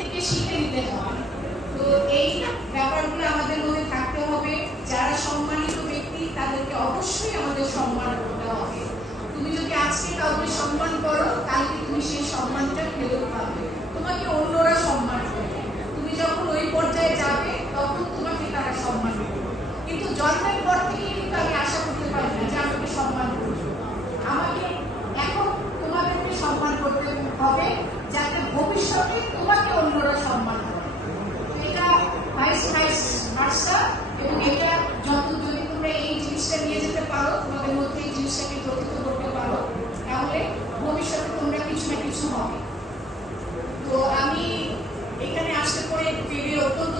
থেকে শিখে নিতে হয়। তো এই ব্যাপারগুলো আমাদের মধ্যে থাকতে হবে। যারা সম্মানিত ব্যক্তি তাদেরকে অবশ্যই আমাদের সম্মান করতে হবে। তুমি যদি আজকে কাউকে সম্মান করো, কালকে তুমি সেই সম্মানটা ফেরত পাবে, তোমাকে অন্যরা সম্মান করবে। তুমি যখন ওই পর্যায়ে যাবে তখন তোমাকে তারা সম্মান করবে। কিন্তু জন্মের পর থেকে কিন্তু আমি আশা করতে পারি না যে আমাকে সম্মান করবে। আমাকে এখন তোমাদেরকে সম্মান করতে হবে যাতে ভবিষ্যতে তোমাকে অন্যরা সম্মান করে। এটা ভাইস ভার্সা, এবং এটা যদি তোমরা এই জিনিসটা নিয়ে যেতে পারো, তোমাদের মধ্যে এই জিনিসটাকে গ্রথিত করতে পারো, তাহলে ভবিষ্যতে তোমরা কিছু না কিছু হবে। তো আমি এখানে আসতে পরে পেরে অত্যন্ত